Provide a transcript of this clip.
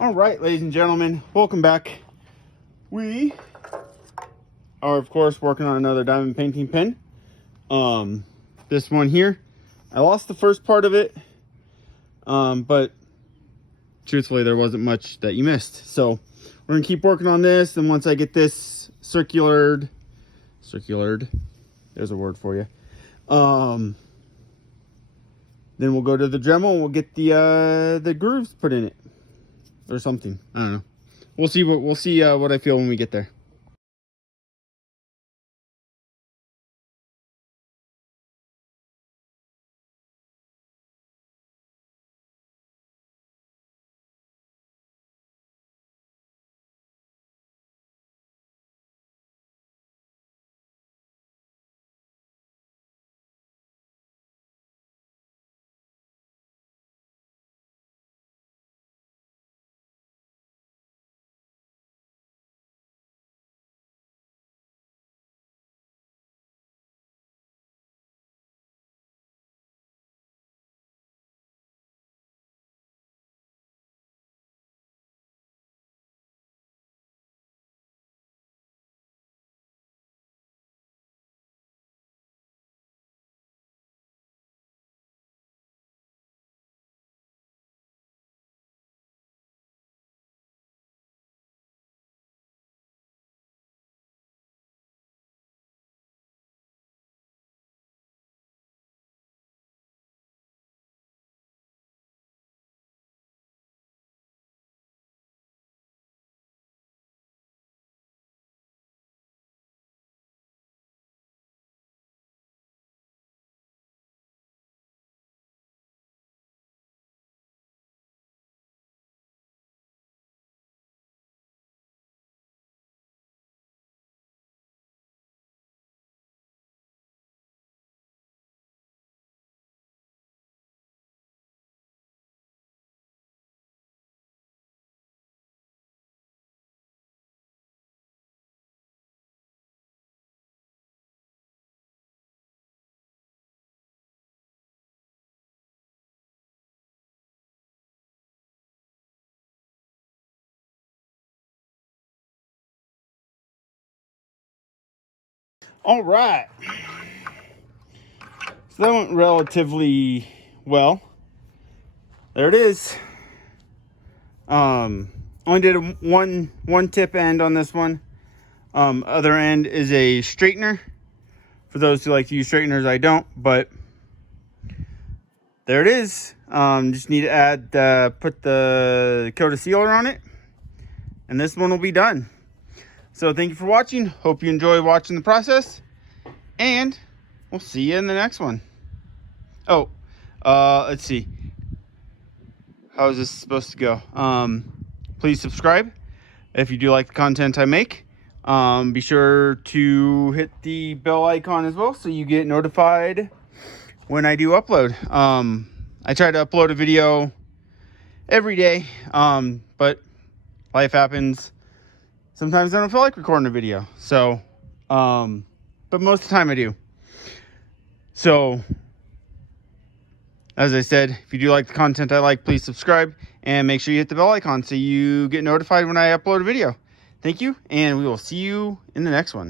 All right, ladies and gentlemen, welcome back. We are, of course, working on another diamond painting pen. This one here, I lost the first part of it, but truthfully, there wasn't much that you missed. So we're gonna keep working on this, and once I get this circulared, there's a word for you. Then we'll go to the Dremel and we'll get the grooves put in it. Or something. I don't know. We'll see what I feel when we get there. All right. So that went relatively well. There it is. Only did one tip end on this one. Other end is a straightener. For those who like to use straighteners, I don't, but there it is. Just need to add, put the coat of sealer on it, and this one will be done. So thank you for watching. Hope you enjoy watching the process, and we'll see you in the next one. Oh, let's see. How is this supposed to go? Please subscribe if you do like the content I make. Be sure to hit the bell icon as well so you get notified when I do upload. I try to upload a video every day, but life happens. Sometimes I don't feel like recording a video. So, but most of the time I do. So, as I said, if you do like the content I like, please subscribe and make sure you hit the bell icon so you get notified when I upload a video. Thank you, and we will see you in the next one.